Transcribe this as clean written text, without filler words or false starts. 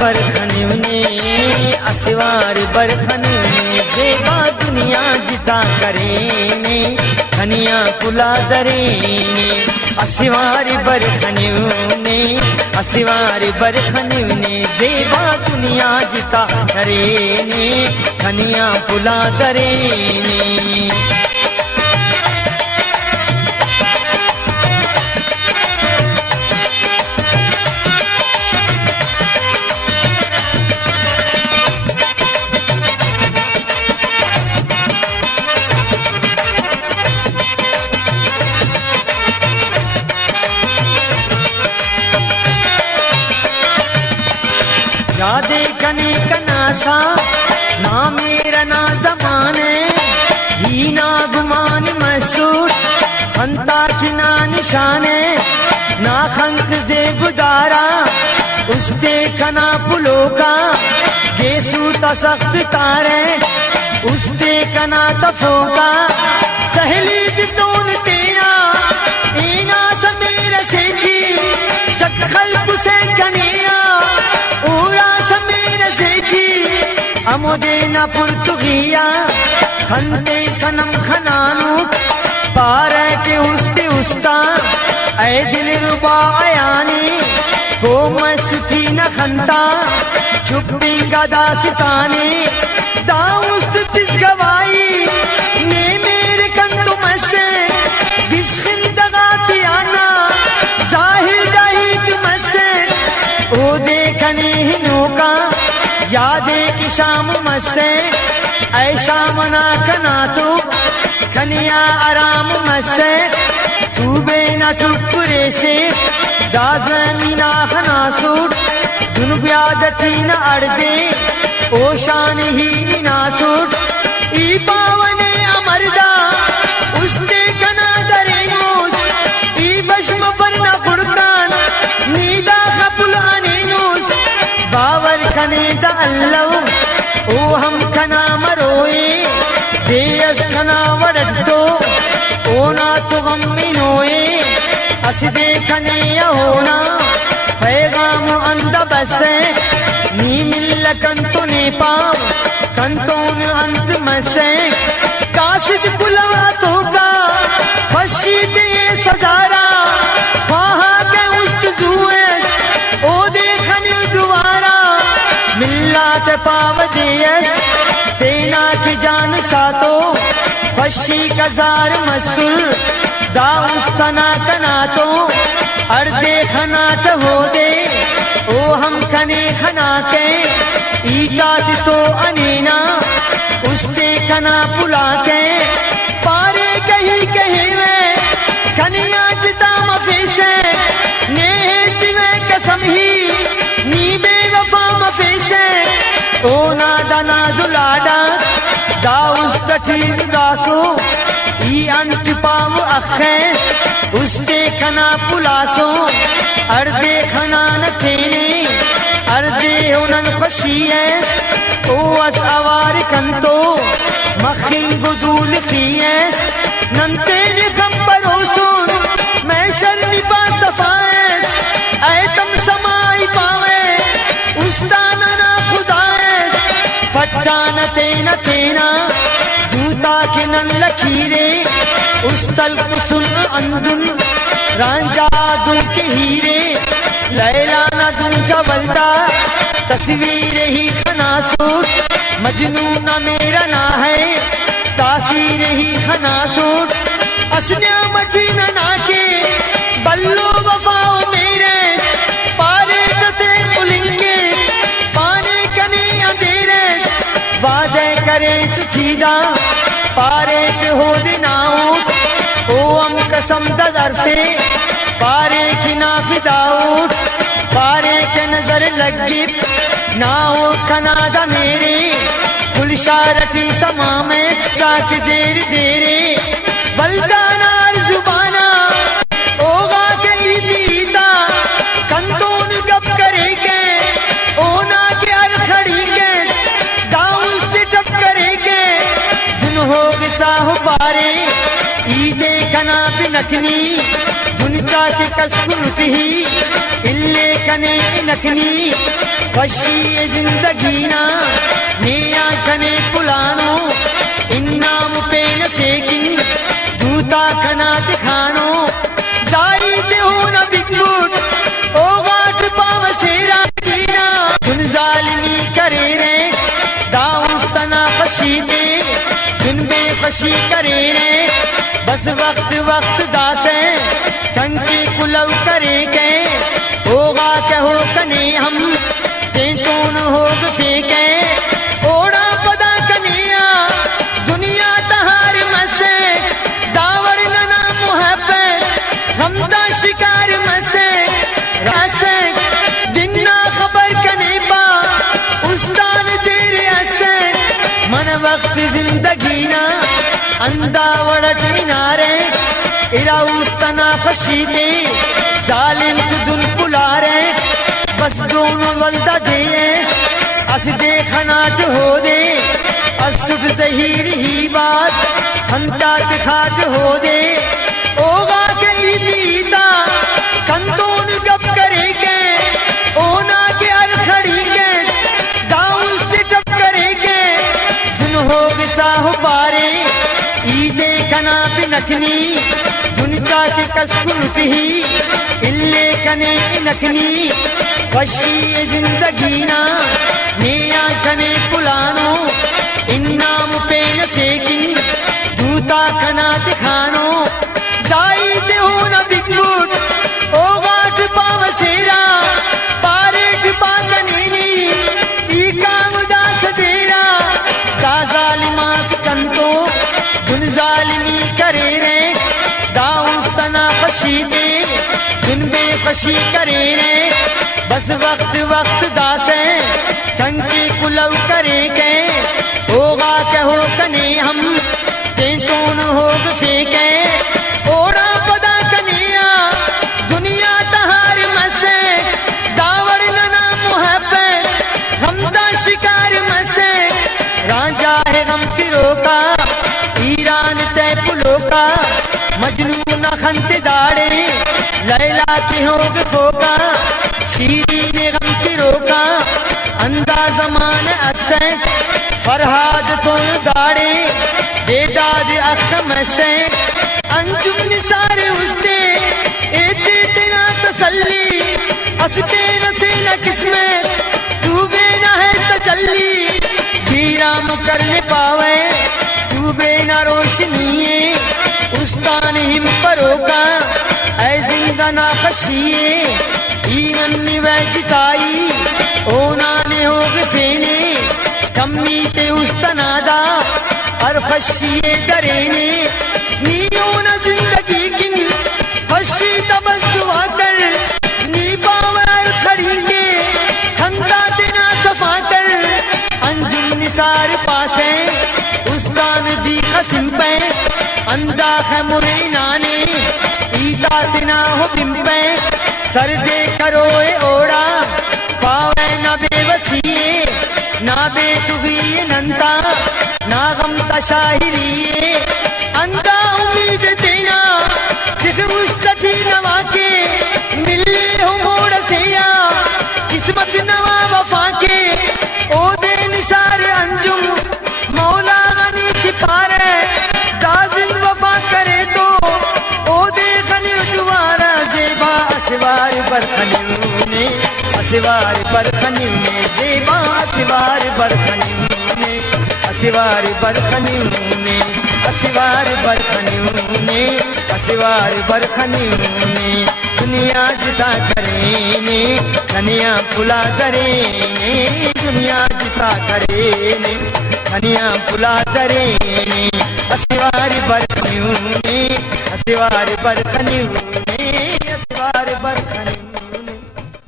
برخنیونے اسوار برخنیونے زیبا دنیا جتا کرینے کھنیاں کلا درینے اسوار برخنیونے اسوار برخنیونے زیبا دنیا جتا کرینے کھنیاں کلا درینے یادے کنے کناسا نا میرا نا زمانے ہی نا گمان محسوس انتا کی نا نشانے نا خنک زے گدارا اس دے کنا پلو کا گیسو تا سخت تارے اس دے کنا تفو کا سہلی جتون تیرا اینا سمیر سے جی چک خلق سے کنیا امودینا پرتگیا کھنتے سنم کھنانو پارے کے ہستے ہستا اے دل ربا آیانی کو مستی نہ کھنتا چھپی گدا ستانی داؤست تس گوائی نے میرے کنتو مسے جس خندگاتی آنا ظاہر دہیت مسے او دیکھنے ہنو کا یادے کی شام مسے اے شام نا کنا تو کھنیا آرام مسے تو بے نا چپرے سے دازمینا خنا سوٹ دن بیادتی نا اردے او شان ہی نا سوٹ ای پاونے امردہ اس دے کنا درے نوس ای بشم پرنا پڑکان نیدہ خپل آنے نوس باور کنے دا اللہ او ہم کنا مروئے دیس کنا وڑتو او نا تو غمینوئے اس دے کنے ہونا پیغام اند بسے نی مل کنتو نے پاو کنتون انت مسے کاشد بلاتو کا خشید یہ سزارا وہاں کے اس زوئے او دیکھنے دوارا ملات پاو دیس تینا کی جان ساتو خشی کزار مسل داؤستنا کنا تو اردے خنات ہو دے او ہم کنے خنا کے ایجاد تو انینا اس تے کنا پلا کے پارے کہیں کہیں میں کنیا جتا مفیسے نیت میں قسم ہی نی بے وفا مفیسے او نادا نازلادا داؤس کٹھیر داسو ای انت پاو اخیس اس دے کنا پلاسو اردے خنان تینے اردے انن خوشی ہے او اس آوار کنتو مخین گدول خیس نن تینے خمبرو سن میں شرمی پا صفائس اے تم سمائی پاوے استاننا خدایس پٹانا تینا تینا دوتا کے نن لکھیرے اس تلق سن اندن رانجا دل کے ہیرے لیلانا دن جبلتا تصویر ہی خناسوٹ مجنون میرا نا ہے تاثیر ہی خناسوٹ اسنیا مجینہ نا کے بلو وفاو میرے پارے کتے کلنگے پانے کنے اندیرے وعدے کرے سکھیدہ پارے کے ہو دناؤٹ او ام قسم دذر سے پارے کی نافداؤٹ پارے کے نظر لگی ناؤ کنادا میرے کل شارتی سمامے چاک دیر دیرے بلدانار زبانا اوگا کئی دیتا کنتون گپ کرے گے اونا کے ارکھڑی گے داؤں سے جب کرے گے دن ہو گساہ پارے ایدے کنا بنکنی دن چاک کسکن تہی اللہ کنے نکنی خوشی زندگی نا نیا کنے پلانو انام پین سیکن دوتا کنا دکھانو دائی دیونا بکبوٹ او غاٹ پاو سیرا دینا جن ظالمی کرے رے داؤستنا خوشی دے جن بے خوشی کرے رے بس وقت وقت داسے کنکی کلو کرے کے ہوگا کہو کنے ہم تینتون ہوگ سیکے اوڑا پدا کنیا دنیا تہار مسے داور ننا محبت غمدہ شکار مسے راسے جنہ خبر کنے پا استان دیر اسے من وقت زندگی نا اندہ وڑٹ نارے اراؤستنا خوشی دے ظالم دن پلارے بس دونوں ولدہ دے اس دیکھناٹ ہو دے اس سٹ زہیر ہی بات ہنتا دکھاٹ ہو دے اوگا کئی دیتا کندون گپ کرے گے اونا کے الکھڑی کے داؤں سے ٹپ کرے گے دن ہوگ ساہ پارے ای دیکھنا بھی نکھنی دن چاچے کسکن ہی اللہ کنے نکھنی خوشی زندگی نا نیا کنے پلانو انام پین سیکن دوتا کنا دکھانو دائی دیونا بکبوٹ او غاٹ پاو سیرا پاریٹ پاکنینی ای کام دا سدیرا دا ظالمات کنتو جن ظالمی کرے رے داؤستنا خوشی دے جن بے خوشی کرے رے بس وقت وقت داسے کنکی کلو کرے کے ہوگا کہو کنے ہم تینتون ہوگ سیکے اوڑا پدا کنیا دنیا تہار مسے داور ننا محبت غمدہ شکار مسے رانجا ہے غم تیرو کا ایران تے پلو کا مجنون خنت داڑے لیلا کی ہوگ سوکا شیرین غم تیرو کا اندہ زمان اسے فرحاد تو داڑے دے داد اخم سے انجم نثار استے ایتے تیرا تسلی اس پہ نسینا قسمت تو بے نہ ہے تجلی جیرام کرنے پاوے تو بے نہ روشنیے استان ہم پرو کا اے زندہ ناخشیے اینن ویجتائی اونا نے ہوگ سینے کمی تے استنادا ارخشیے درینے نیون زندگی کن خوشی تبس دعا کر نی باور کھڑی کے کھندا دینا صفا کر انجم نثار پاسے استان دی قسم پہ انداخ مرینانے ایتا دینا ہو بم پہ سر دے کرو اے اوڑا پاوے نہ بے وسیے نہ بے تغیے ننتا نہ غم تشاہریے اندہ امید دینا جس مستقی نوا کے ملے ہو موڑ سیا قسمت نوا وفا کے او دے نثار انجم مولا غنی سپارے دازن وفا کرے تو او دے غنی دوارا زیبا اسوار برخنیونے اسوار برخنیونے زیبا اسوار برخنیونے اسوار برخنیونے اسوار برخنیونے اسوار برخنیونے دنیا جتا کرینے کنیا پلا کرینے دنیا جتا کرینے کنیا پلا کرینے اسوار برخنیونے اسوار برخنیونے